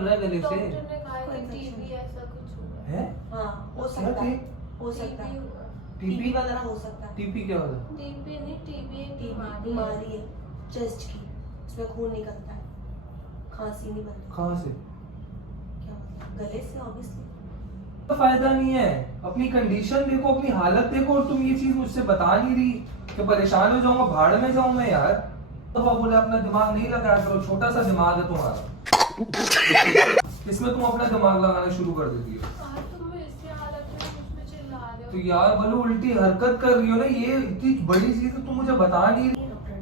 गले से डॉक्टर ने कहा कि टीबी ऐसा कुछ हुआ है। हाँ हो सकता है, हो सकता है, टीबी वगैरह हो सकता है। टीबी क्या होता है? टीबी नहीं, टीबी एक बीमारी है चेस्ट की, उसमें खून निकलता है, खांसी नहीं बनती। कहाँ से? क्या मतलब गले से ऑब्वियसली। फायदा नहीं है, अपनी कंडीशन देखो, अपनी हालत देखो, और तुम ये चीज मुझसे बता नहीं रही कि परेशान हो जाऊंगा, भाड़ में जाऊं मैं यार। तो बोले अपना दिमाग नहीं लगाया करो, छोटा सा दिमाग है तुम्हारा। इसमें तुम अपना दिमाग लगाना शुरू कर देती हो। तुम ऐसी हालत में मुझ पे चिल्ला रहे हो। तो यार बोलो उल्टी हरकत कर रही हो ना, ये इतनी बड़ी चीज है तुम मुझे बता नहीं रही। डॉक्टर ने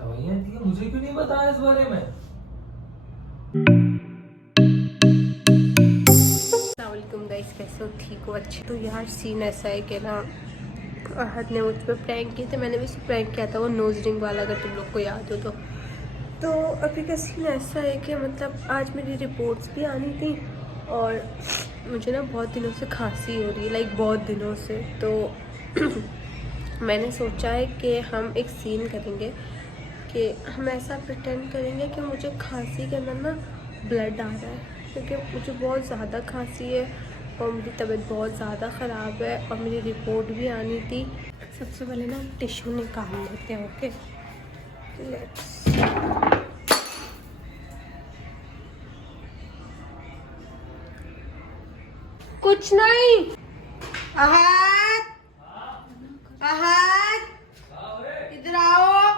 दवाइयाँ दी है, मुझे क्यों नहीं बताया इस बारे में? गाइस कैसे हो, ठीक हो, अच्छे? तो यार सीन ऐसा है कि ना अहद ने मुझ पर प्रैंक किए थे, मैंने भी प्रैंक किया था, वो नोज रिंग वाला, अगर तुम लोग को याद हो तो अभी का सीन ऐसा है कि मतलब आज मेरी रिपोर्ट्स भी आनी थी और मुझे ना बहुत दिनों से खांसी हो रही है, लाइक बहुत दिनों से। तो मैंने सोचा है कि हम एक सीन करेंगे कि हम ऐसा प्रिटेंड करेंगे कि मुझे खांसी के अंदर ना ब्लड आ रहा है, क्योंकि मुझे बहुत ज़्यादा खांसी है और मेरी तबीयत बहुत ज़्यादा ख़राब है और मेरी रिपोर्ट भी आनी थी। सबसे पहले ना टिश्यू निकाल लेते हैं। Okay let's. कुछ नहीं। अहद, अहद इधर आओ,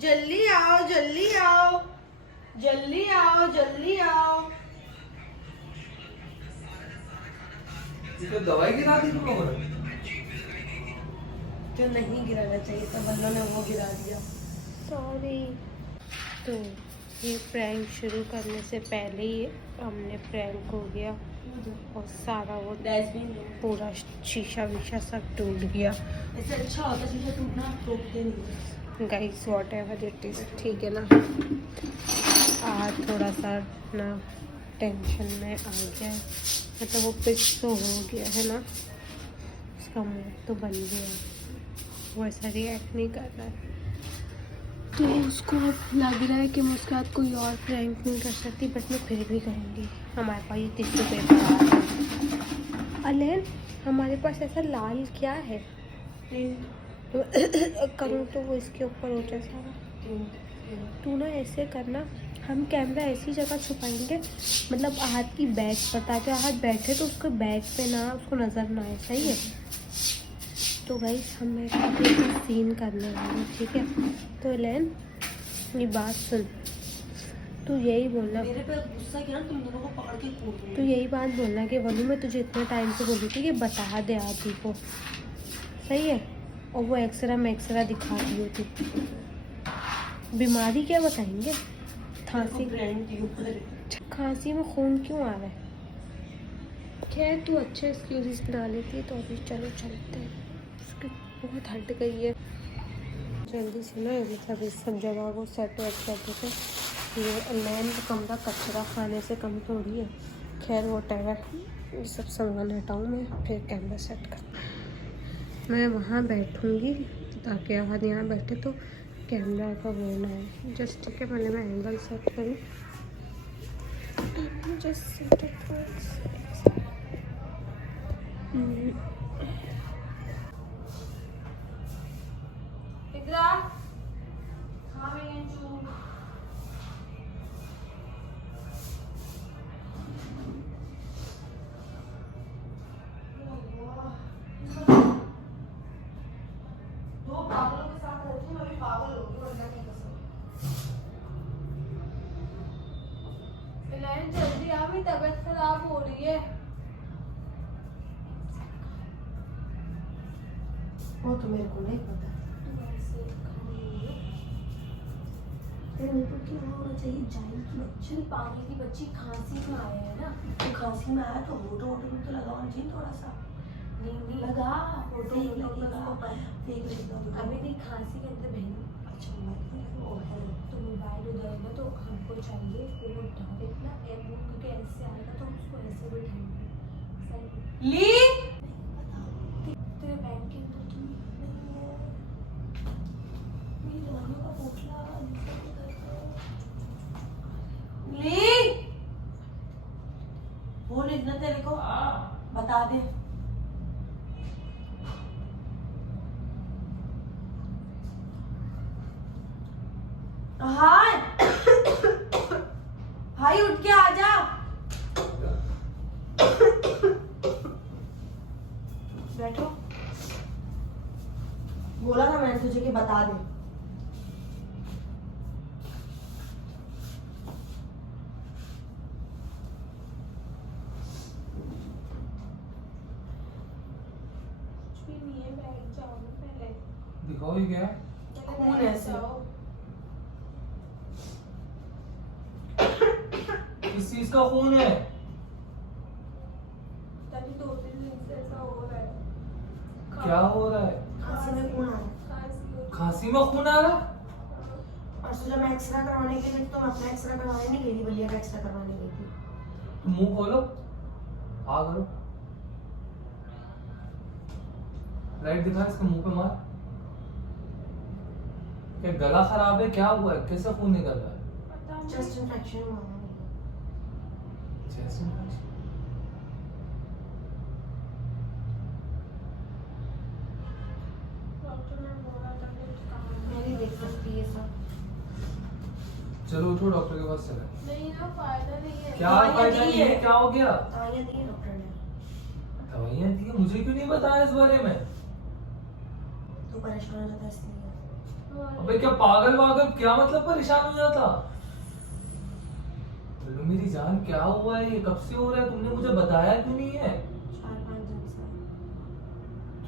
जल्दी आओ, जल्दी आओ, जल्दी आओ, जल्दी आओ। तो दवाई गिरा दी तुम लोगों ने? जो नहीं गिराना चाहिए था बल्लों ने वो गिरा दिया। सॉरी। तो ये प्रैंक शुरू करने से पहले ही हमने प्रैंक हो गया और सारा वो पूरा शीशा वीशा सब टूट गया। ऐसे अच्छा होता शीशा टूटना, टूटते नहीं। Guys what ever it is, ठीक है ना। आज थोड़ा सा ना टेंशन में आ गया है, मतलब वो फिक्स तो हो गया है ना, उसका मुंह तो बन गया, वो ऐसा रिएक्ट नहीं कर रहा है। तो उसको अब लग रहा है कि मैं उसके बाद कोई और प्रैंक नहीं कर सकती, बट मैं फिर भी करूँगी। हमारे पास ये टिश्यू पेपर आ रहा है। अलेन हमारे पास ऐसा लाल क्या है? तो करूँ तो वो इसके ऊपर हो जाए सारा। तू ना ऐसे करना, हम कैमरा ऐसी जगह छुपाएंगे, मतलब हाथ की बैग पर, ताकि हाथ बैठे तो उसके बैग पे ना, उसको नज़र ना आए। सही है? तो गाइस हम एक सीन करने वाले हैं, ठीक है? तो एलेन ये बात सुन, तू यही बोलना, मेरे पे गुस्सा किया ना, तुम दोनों को पकड़ के कूद दूंगी। तू यही बात बोलना कि वनु मैं तुझे इतने टाइम से बोली थी कि बता दे आदि को। सही है? और वो एक्सरा में एक्सरा दिखा दी होती। बीमारी क्या बताएंगे? खांसी। ब्रांड के ऊपर खांसी में खून क्यों आ रहा है? खैर तू अच्छे एक्सक्यूजेस बना लेती है, तो अभी चलो चलते हैं, उसकी बहुत हट गई है। जल्दी से ना मतलब इस सब जगह को सेट वेट कर देते। ये लैन का कमरा कचरा खाने से कम थोड़ी है। खैर वो टाइगर, ये सब सामान हटाऊँ मैं, फिर कैमरा सेट कर। मैं वहाँ बैठूँगी ताकि अगर यहाँ बैठे तो कैमरा का वो ना है। जस्ट ठीक है, पहले मैं एंगल सेट करूँ। Just set it. दो पागलों के साथ रहती हूँ, मैं भी पागल हो गई, वरना की कसम। जल्दी आ, मेरी तबीयत खराब हो रही है। वो तो मेरे को नहीं पता। तेरे मुंह पर क्यों होना चाहिए? जाहिल की बच्ची, पागल की बच्ची, खांसी में आया है ना, तो खांसी में आया तो होटो में तो लगाना चाहिए थोड़ा सा। नहीं लगा, होटो अभी नहीं, खांसी के अंदर बहन। अच्छा तो मोबाइल उधर है ना, तो हमको चाहिए कि वो डायरेक्ट ना क्योंकि ऐसे आएगा तो उसको ऐसे बैठाएंगे। ली तेरे बैग के अंदर तो नहीं है मेरी दवाइयों का पोटला। ली बोली ना तेरे को, बता दे। हाँ भाई उठ के आ जा। बैठो। बोला था मैंने तुझे कि बता दे। कुछ भी नहीं है, बैठ जाओ पहले। दिखाओ ये क्या है? खून है इसमें। किस चीज का खून है? तभी 2-3 दिन से ऐसा हो रहा है। क्या हो रहा है? खांसी में खून आ रहा है। खांसी में खून आ रहा है? परसों जब मैं एक्सरे करवाने के लिए तो मैं अपना एक्सरे करवाने नहीं गई थी, बलिया का एक्सरे करवाने गई थी। तुम मुंह खोलो, आ करो, लाइट दिखा इसके मुंह पे मार। क्या गला खराब है? क्या हुआ है? कैसे खून निकल रहा है? चेस्ट इन्फेक्शन हुआ है। Chest infection? मेरी देख सकती है सब। चलो उठो, डॉक्टर के पास चले। नहीं ना, फायदा नहीं है। क्या फायदा नहीं है? क्या हो गया? दवाइयाँ दी है डॉक्टर ने। दवाइयाँ दी है? मुझे क्यों नहीं बताया इस बारे में? तू परेशान हो जाता है इसलिए। अबे क्या पागल वागल, क्या मतलब परेशान हो जाता? बोलो मेरी जान, क्या हुआ है? ये कब से हो रहा है? तुमने मुझे बताया क्यों नहीं है? 4-5 दिन से।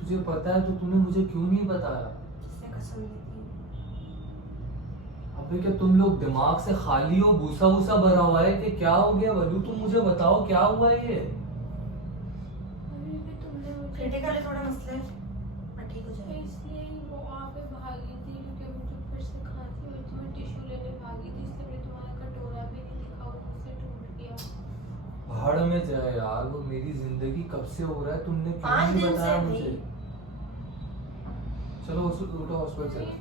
तुझे पता है तो तूने मुझे क्यों नहीं बताया? जिससे कसम दी थी। अबे क्या तुम लोग दिमाग से खाली हो? भूसा भूसा भरा हुआ है कि क्या हो गया? वलू तुम मुझे बताओ क्या हुआ है ये? अभी भी तुमने मुझे क्रिटिकल है थोड़ा मसले, मैं ठीक हो जाएगी। इसलिए ही वो वहाँ पे भागी थी क्योंकि मुझे फिर से खांसी हुई थी। मैं टिश्यू लेने भागी थी, इसलिए मैं तुम्हारा कटोरा भी नहीं दिखा, वो मुझसे टूट गया। भाड़ में जाए यार, वो मेरी जिंदगी कब से हो रहा है, तुमने क्यों 5 नहीं दिन बताया से मुझे? नहीं। चलो उठो, हॉस्पिटल चलो। नहीं,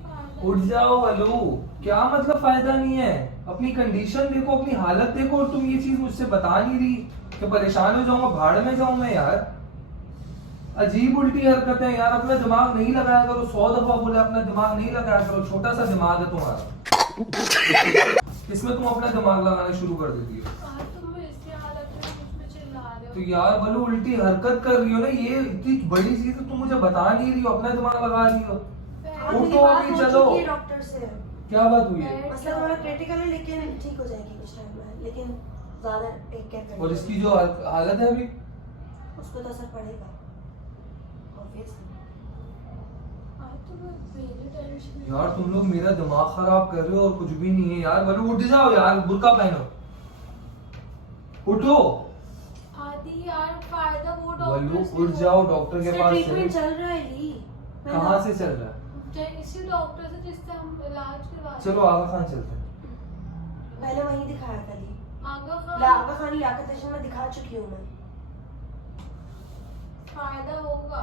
उठ जाओ वलू, क्या मतलब फायदा नहीं है? अपनी कंडीशन देखो, अपनी हालत देखो, और तुम ये चीज मुझसे बता नहीं रही कि परेशान हो जाऊंगा, भाड़ में जाऊं मैं यार। अजीब उल्टी हरकत है यार, अपना दिमाग नहीं लगाया करो। 100 दफा बोले अपना दिमाग नहीं लगाया करो, छोटा सा दिमाग है तुम्हारा। इसमें तुम अपना दिमाग लगाना शुरू कर देती हो। आज तुम इसी हालत में मुझ पे चिल्ला रहे हो। तो यार वलू उल्टी हरकत कर रही हो ना, ये इतनी बड़ी चीज है, तुम मुझे बता नहीं रही हो, अपना दिमाग लगा रही हो। उठो अभी, चलो। डॉक्टर से क्या बात हुई है? मसला थोड़ा क्रिटिकल है लेकिन ठीक हो जाएगी कुछ टाइम में, लेकिन ज्यादा टेक केयर करना। और इसकी जो हालत है अभी, उसको तो असर पड़ेगा ऑब्वियसली। यार तुम लोग मेरा दिमाग खराब कर रहे हो और कुछ भी नहीं है यार। वलू उठ जाओ यार, बुर्का पहनो, उठो। आदि यार फायदा वो डॉक्टर वलू से उठ जाओ, डॉक्टर के पास ट्रीटमेंट चलो। चल रहा है ली। कहाँ से चल रहा है? इसी डॉक्टर से जिससे हम इलाज करवा। चलो आगा खान चलते हैं। पहले वहीं दिखाया था ली। आगा खान लियाकत जशन में दिखा चुकी हूँ मैं। फायदा होगा।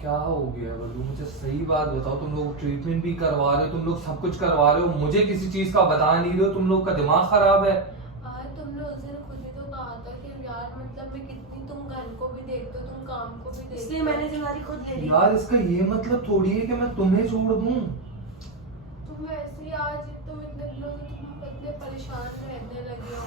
क्या हो गया वलू, मुझे सही बात बताओ। तुम लोग ट्रीटमेंट भी करवा रहे हो, तुम लोग सब कुछ करवा रहे हो, मुझे किसी चीज का बता नहीं रहे हो। तुम लोग का दिमाग खराब है। तुमने उस दिन खुद ही तो कहा था कि यार मतलब मैं कितनी, तुम घर को भी देखते हो, तुम काम को भी देखते हो, इसलिए मैंने जिम्मेदारी खुद ले ली। यार इसका ये मतलब थोड़ी है कि मैं तुम्हें छोड़ दूं। तुम वैसे ही आज तुम इतने दिनों से तुम इतने परेशान रहने लगे हो।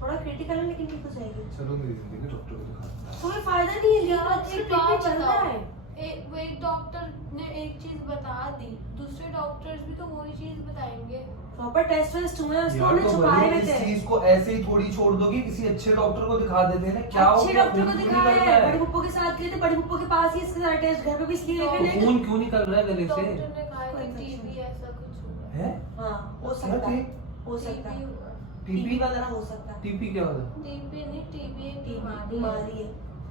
थोड़ा क्रिटिकल है लेकिन ठीक हो जाएगी। चलो मेरी जिंदगी डॉक्टर को दिखा। कोई फायदा नहीं है यार, एक ट्रीटमेंट चल रहा है। एक डॉक्टर ने एक चीज बता दी, दूसरे डॉक्टर्स भी तो वही चीज बताएंगे। प्रॉपर टेस्ट वेस्ट हुए हैं, उसको यार हमने तो छुपाए हुए इस थे। चीज को ऐसे ही थोड़ी छोड़ दोगी? किसी अच्छे डॉक्टर को दिखा देते हैं ना। क्या हो अच्छे गया? डॉक्टर को खून क्यों दिखाया निकल है, रहा बड़ी पुप्पो के साथ गए थे, बड़ी पुप्पो के पास ही इसके सारे टेस्ट घर पे भी इसलिए लेके नहीं खून क्यों निकल रहा है गले से? डॉक्टर ने कहा कि टीबी ऐसा कुछ हुआ है। हाँ हो क्या सकता है, टी- हो सकता है, टीबी टीबी वगैरह हो सकता है। टीपी क्या होता है? टीबी नहीं, टीबी एक बीमारी है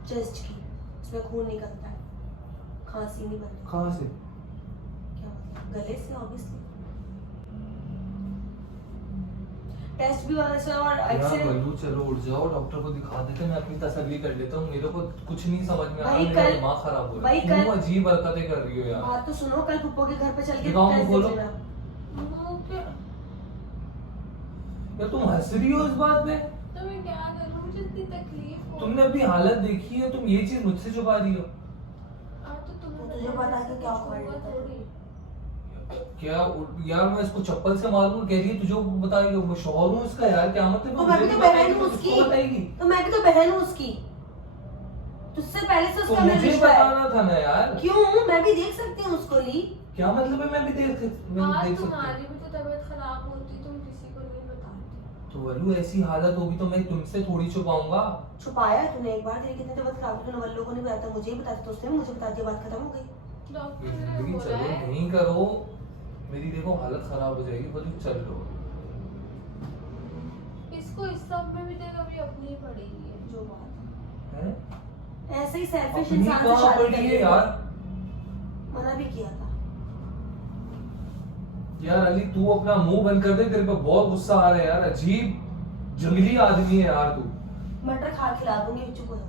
चेस्ट की, उसमें खून निकलता है, खांसी नहीं बनती। कहाँ से? क्या मतलब? गले से ऑब्वियसली। टेस्ट भी वाले से और यार एक्सरे। बल्लू चलो उठ जाओ, डॉक्टर को दिखा देते हैं, मैं अपनी तसल्ली कर लेता हूँ। मेरे को कुछ नहीं समझ में आ रहा, भाई मेरा कल- दिमाग खराब हो रहा भाई है। तुम कल- अजीब हरकतें कर रही हो यार। बात तो सुनो, कल पुप्पो के घर पे चल के दिखाओ, टेस्ट बोलो। देख लेना। या तुम हंस रही हो इस बात पे? तो मैं क्या करूं, मुझे इतनी तकलीफ हो। तुमने अपनी हालत देखी है, तुम ये चीज मुझसे छुपा रही हो। तो तुम्हें तुझे पता है कि क्या कुछ उखाड़ होगा लेता है? थोड़ी। क्या यार, मैं इसको चप्पल से मारूं, कह रही है तुझे बताएगी, मैं शौहर हूँ इसका यार, क्या मतलब? तो मैं भी तो बहन हूँ उसकी, बताएगी तो मैं भी तो बहन हूँ उसकी, तुझसे पहले से तो उसका मेरा मुझे रिश्ता है। बताना था ना यार। क्यों, मैं भी देख सकती हूँ उसको ली। क्या मतलब है, मैं भी देख आज सकती तुम्हारी हूँ। भी तो तबीयत खराब होती, तुम किसी को नहीं बताती। तो वल्लू ऐसी हालत होगी तो मैं तुमसे थोड़ी छुपाऊंगा। छुपाया है तूने एक बार, तेरी कितनी तबीयत खराब हुई, तूने वल्लो को नहीं बताया, मुझे ही बताती, तो उसने भी मुझे बता दिया, बात खत्म हो गई। डॉक्टर ने जिंदगी बोला चलो है नहीं करो, मेरी देखो हालत खराब हो जाएगी, वल्लू चल लो। इसको इस सब में भी देख अभी अपनी ही पड़ेगी है, जो बात है। हैं? ऐसे ही सेल्फिश अपनी इंसान से कहाँ शादी पड़ी है करी यार? मना भी किया था। यार अली तू अपना मुंह बंद कर दे, तेरे पे बहुत गुस्सा आ रहा है यार, अजीब जंगली आदमी है यार तू। मटर खा खिला दूंगी, चुप हो जा।